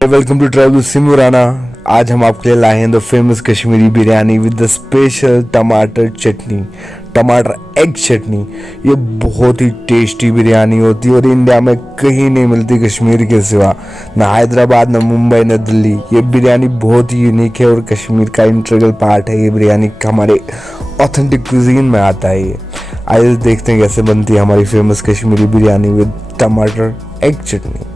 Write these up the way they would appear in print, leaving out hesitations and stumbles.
Welcome to travel सिमुराना। आज हम आपके लिए लाए हैं the famous Kashmiri biryani with the special टमाटर चटनी, टमाटर एग चटनी। ये बहुत ही टेस्टी बिरयानी होती है और इंडिया में कहीं नहीं मिलती कश्मीर के सिवा, ना हैदराबाद, ना मुंबई, ना दिल्ली। ये बिरयानी बहुत ही यूनिक है और कश्मीर का इंटीग्रल पार्ट है। ये बिरयानी हमारे ऑथेंटिक कुजीन में आता है। ये आइए देखते हैं कैसे बनती है हमारी फेमस कश्मीरी बिरयानी विद टमाटर एग चटनी।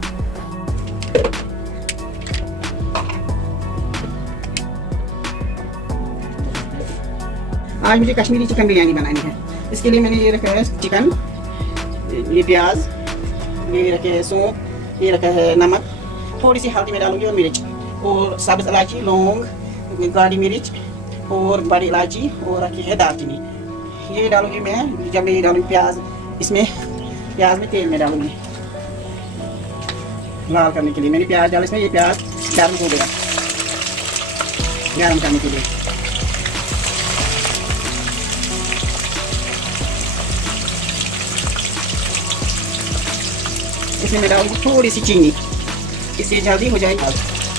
आज मुझे कश्मीरी चिकन बिरयानी बनानी है। इसके लिए मैंने ये रखा है चिकन, ये प्याज, ये रखे है सौंफ, ये रखा है नमक, थोड़ी सी हल्दी में डालूंगी और मिर्च और सब्ज इलायची, लौंग, गाढ़ी मिर्च और बड़ी इलायची और रखी है दालचीनी। ये डालूंगी मैं जब मैं ये डालूंगी प्याज, इसमें प्याज में तेल में डालूंगी लाल करने के लिए। मैंने प्याज डाला इसमें, ये प्याज गर्म हो गया गर्म करने के लिए। इसमें मैं डालूंगी थोड़ी सी चीनी, इससे जल्दी हो जाएगी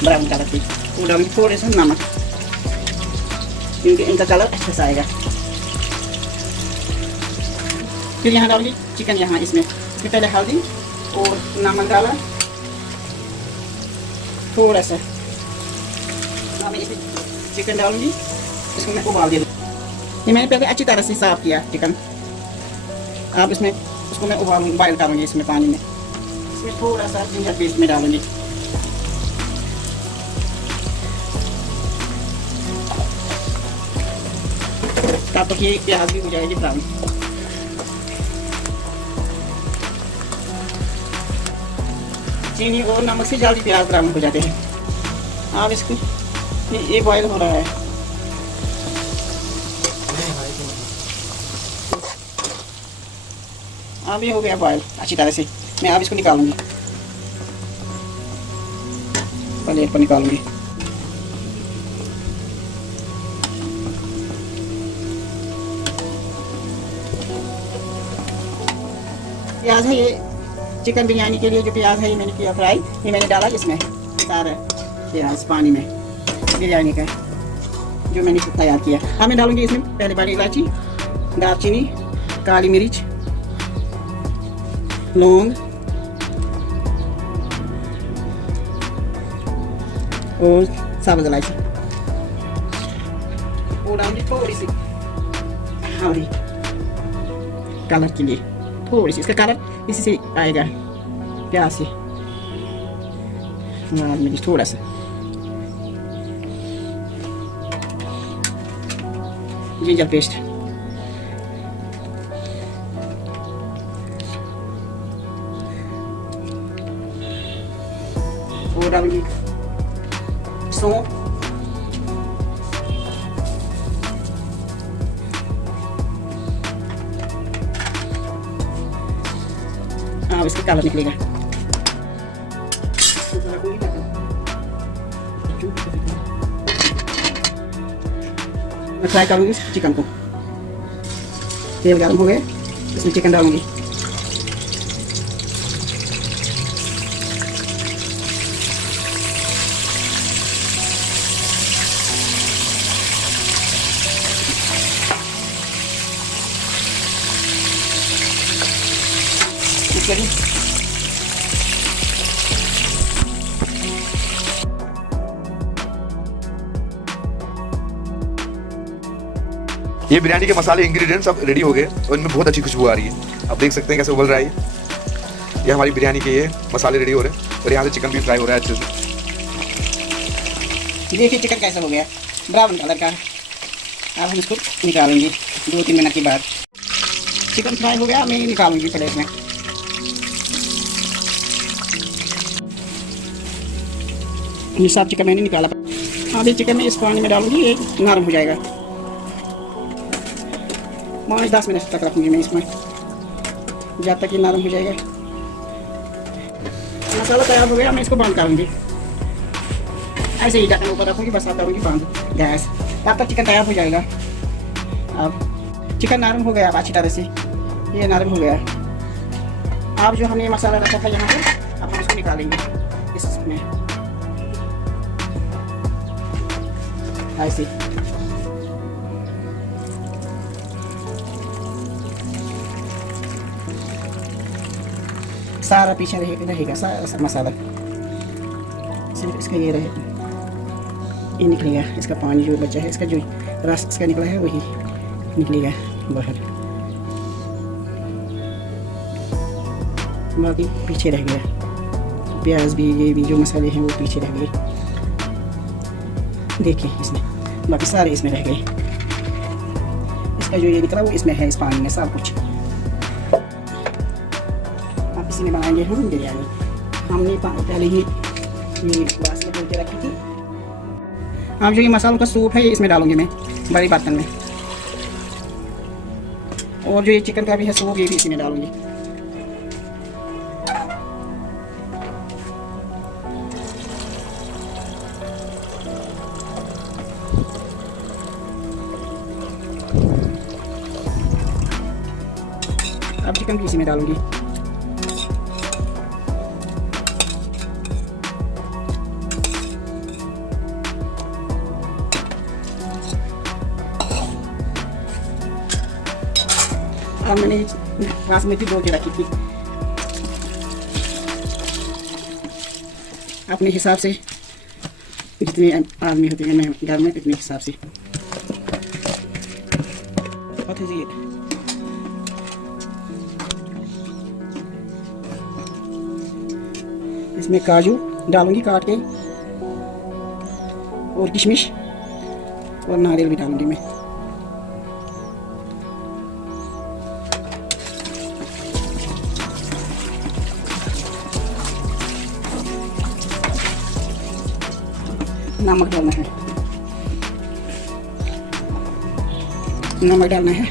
ब्राउन कलर की। वो डालूंगी थोड़े से नमक क्योंकि इनका कलर अच्छा सा आएगा। फिर यहाँ डालूंगी चिकन, यहाँ इसमें पहले हल्दी और नमक डाला थोड़ा सा। मैं इसमें चिकन डालूंगी, इसको मैं उबाल दे दूँ। ये मैंने पहले अच्छी तरह से साफ किया चिकन। अब इसमें उसको मैं उबालूंगी, बॉयल करूँगी इसमें पानी में। इसमें थोड़ा सा जिंजर पेस्ट में डालूंगी। तब तक ये प्याज भी हो जाएगी ब्राउन। चीनी और नमक से जल्दी प्याज ब्राउन हो जाते हैं। अब इसको ये बॉयल हो रहा है। अब ये हो गया बॉयल अच्छी तरह से। मैं अब इसको निकालूंगी, प्लेट पर निकालूंगी। प्याज है ये चिकन बिरयानी के लिए, जो प्याज है ये मैंने किया फ्राई। ये मैंने डाला इसमें सारा प्याज पानी में बिरयानी का जो मैंने तैयार किया। अब मैं डालूंगी इसमें पहले बड़ी इलायची, दालचीनी, काली मिर्च, लौंग और सब्ज इलायची। और डालूंगी थोड़ी सी हल्दी कलर के लिए, थोड़ी सी। इसका कलर इसी से आएगा प्याज से। लाल मिर्च थोड़ा सा, जिंजर पेस्ट, और डालूंगी सौंफ, हाँ इसका कलर निकलेगा। मैं फ्राई करूंगी चिकन को। तेल गर्म हो गया, इसमें चिकन डालूंगी। ये बिरयानी के मसाले इंग्रेडिएंट्स अब रेडी हो गए और इनमें बहुत अच्छी खुशबू आ रही है। आप देख सकते हैं कैसे उबल रहा है। ये हमारी बिरयानी के ये मसाले रेडी हो रहे हैं और यहाँ से चिकन भी फ्राई हो रहा है अच्छे से। देखिए चिकन कैसा हो गया ब्राउन कलर का। अब हम इसको निकालेंगे 2-3 मिनट के बाद। चिकन फ्राई हो गया, मैं निकालूंगी प्लेट में। ये सब चिकन मैंने निकाला। अभी चिकन में इस पानी में डालूंगी, ये नरम हो जाएगा। 5-10 मिनट तक रखूंगी मैं इसमें, जब तक ये नरम हो जाएगा। मसाला तैयार हो गया, मैं इसको बंद करूंगी। ऐसे ही ढक्कन ऊपर रखूंगी, बस आप करूंगी बंद गैस। तब तक चिकन तैयार हो जाएगा। अब चिकन नरम हो गया अच्छी तरह से, ये नरम हो गया। अब जो हमने मसाला रखा था यहाँ पे, अब हम इसको निकालेंगे इसमें। ऐसे सारा पीछे रहेगा सारा मसाला, सिर्फ इसका ये रहे, ये निकलेगा, इसका पानी जो बचा है, इसका जो रस इसका निकला है वही निकलेगा बाहर, बाकी पीछे रह गया। प्याज भी, ये भी जो मसाले हैं वो पीछे रह गए, देखिए इसमें बाकी सारे इसमें रह गए। इसका जो ये निकला वो इसमें है, इस पानी में सब कुछ। अब इसी में बनाएंगे हम बिरयानी। हमने पहले ही ये ग्लास में धो के रखी थी। अब जो ये मसालों का सूप है ये इसमें डालूंगी मैं बड़े बर्तन में, और जो ये चिकन का भी है सूप ये भी इसी में डालूंगी। अब चिकन भी इसी में डालूंगी। अब मैंने बासमती धो के रखी थी, अपने हिसाब से जितने आदमी होते हैं घर में उतने हिसाब से। इसमें काजू डालूंगी काट के, और किशमिश और नारियल भी डालूंगी मैं। नमक डालना है, नमक डालना है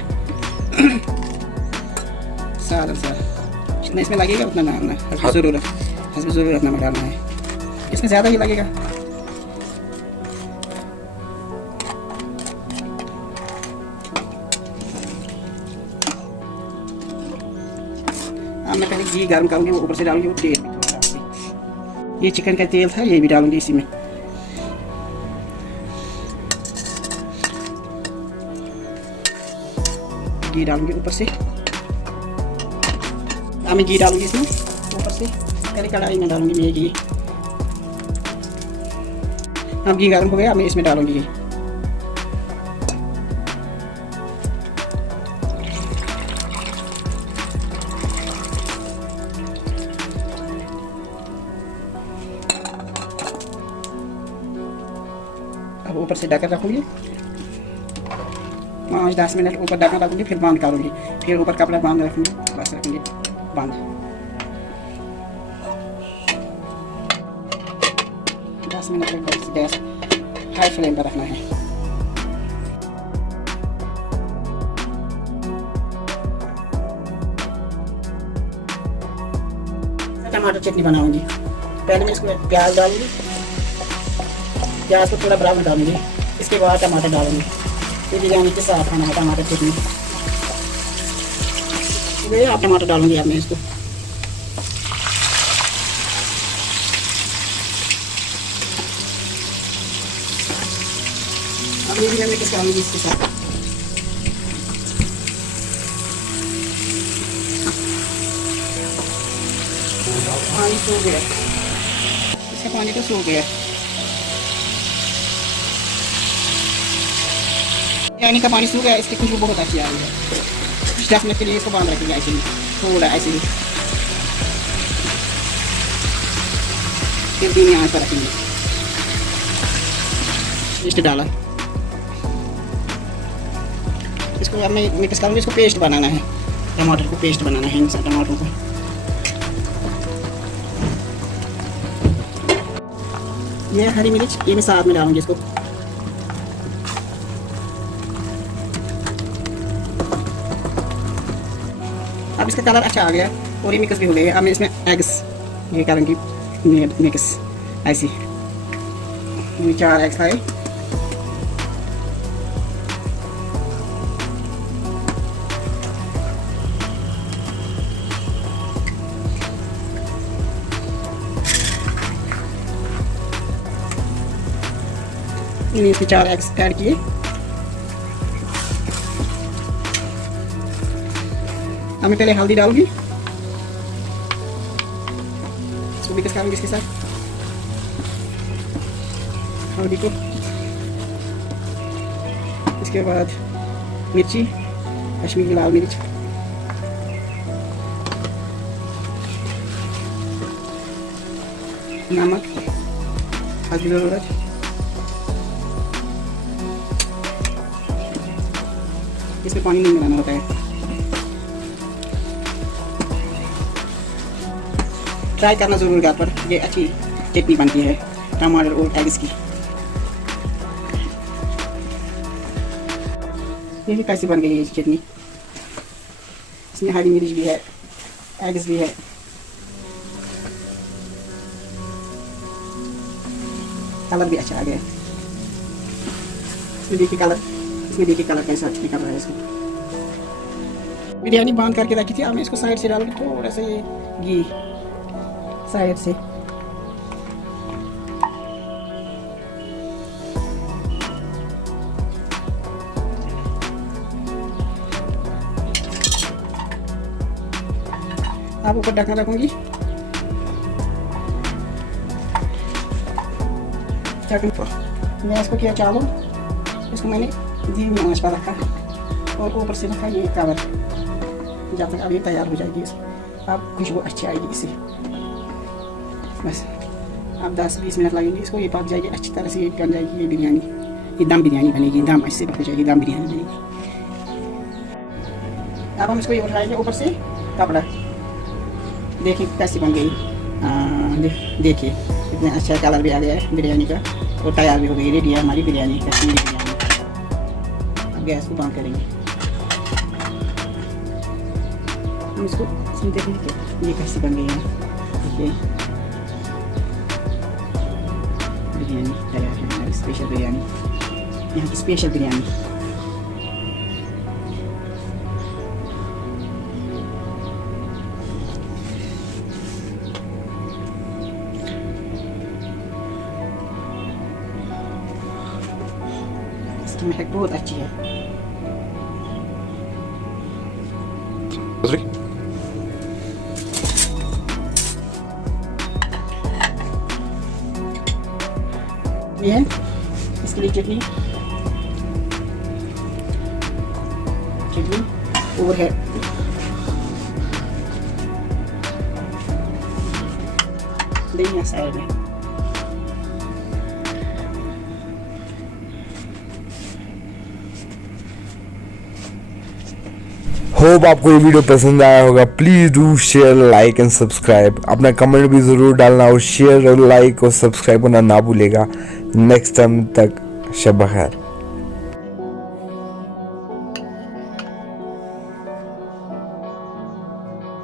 सारा जितना इसमें लगेगा उतना डालना है, ज़रूरत नमक डालना है, इसमें ज़्यादा ही लगेगा। अब मैं पहले घी गर्म करूँगी, वो ऊपर से डालूंगी, वो तेल भी थोड़ा डालूंगी। ये चिकन का तेल था ये भी डालूंगी इसी में। घी डालूंगी ऊपर से, अब मैं घी डालूंगी इसमें ऊपर से, पहले कढ़ाई में डालूंगी मैं घी। अब घी गर्म हो गया, अब मैं इसमें डालूंगी घी। अब ऊपर से ढककर रखूंगी 5-10 मिनट ऊपर ढकना रखूंगी, फिर बंद करूंगी, फिर ऊपर कपड़ा बांध रखूंगी, बस रखूंगी बंद। 10 मिनट तक गैस हाई फ्लेम पर रखना है। टमाटर चटनी बनाऊंगी। पहले मैं इसमें प्याज डालूंगी, प्याज को थोड़ा ब्राउन डालूंगी, इसके बाद टमाटर डालूंगी। ये बिरयानी के साथ खाना है टमाटर चटनी। ये आप टमाटर डालूंगी अब मैं इसको। अब ये भी मैं मिक्स करूंगी इसके साथ। पानी सूख गया, इसका पानी तो सूख गया। बिरयानी का पानी सूख गया, इसकी खुशबू बहुत अच्छी आ रही है। 10 मिनट के लिए इसको बांध रखेंगे ऐसे ही, थोड़ा ऐसे ही, फिर धीमी आंच पर रखेंगे। पेस्ट डाला, इसको अब मैं मिक्स करूँगी। इसको पेस्ट बनाना है, टमाटर को पेस्ट बनाना है, इन सब टमाटरों को। ये हरी मिर्च ये मैं साथ में डालूंगी इसको। अब इसका कलर अच्छा आ गया और ये मिक्स भी हो गया। अब मैं इसमें एग्स ये करूँगी मिक्स ऐसी। 4 एग्स खाए, मैंने इसमें 4 एग्स ऐड किए। अब मैं पहले हल्दी डालूंगी, इसको मिक्स करूंगी इसके साथ हल्दी को। इसके बाद मिर्ची, कश्मीरी लाल मिर्च, नमक हल्दी ज़रूरत, इसमें पानी नहीं मिलाना होता है। ट्राई करना ज़रूर घर पर, ये अच्छी चटनी बनती है टमाटर और एग्स की। ये भी कैसे बन गई है चटनी, इसमें हरी मिर्च भी है, एग्स भी है। कलर भी अच्छा आ गया, इसमें देखिए कलर कैसा निकल रहा है इसको। बिरयानी बांध करके रखी थी, अब मैं इसको साइड से डालूंगी थोड़ा सा ये घी साइड से। अब ऊपर ढक्कन रखूंगी, मैं इसको किया चालू, इसको मैंने धीमी आंच पर रखा और ऊपर से रखा ये कवर, जब तक अब ये तैयार हो जाएगी। अब खुशबू अच्छी आएगी इससे। बस अब 10-20 मिनट लगेंगे इसको, ये पक जाएगी अच्छी तरह से, ये बन जाएगी ये बिरयानी। ये दम बिरयानी बनेगी, दम ऐसे हो जाएगी, दम बिरयानी बनेगी। अब हम इसको ये उठाएंगे ऊपर से कपड़ा, देखिए कैसी बन गई। देखिए इतना अच्छा कलर भी आ गया है बिरयानी का और तैयार भी हो गई, रेडी है हमारी बिरयानी, कश्मीरी बिरयानी। अब गैस को बंद करेंगे, हम इसको देखेंगे ये कैसी बन गई है। देखिए बिरयानी तैयार है हमारी स्पेशल बिरयानी, यहाँ की स्पेशल बिरयानी। इसकी महक बहुत अच्छी है। ये है इसके लिए चटनी और है दही साइड में। होप आपको ये वीडियो पसंद आया होगा। Please do share, like and subscribe. अपना कमेंट भी ज़रूर डालना और शेयर और लाइक और सब्सक्राइब करना ना भूलेगा। नेक्स्ट टाइम तक शब बखैर।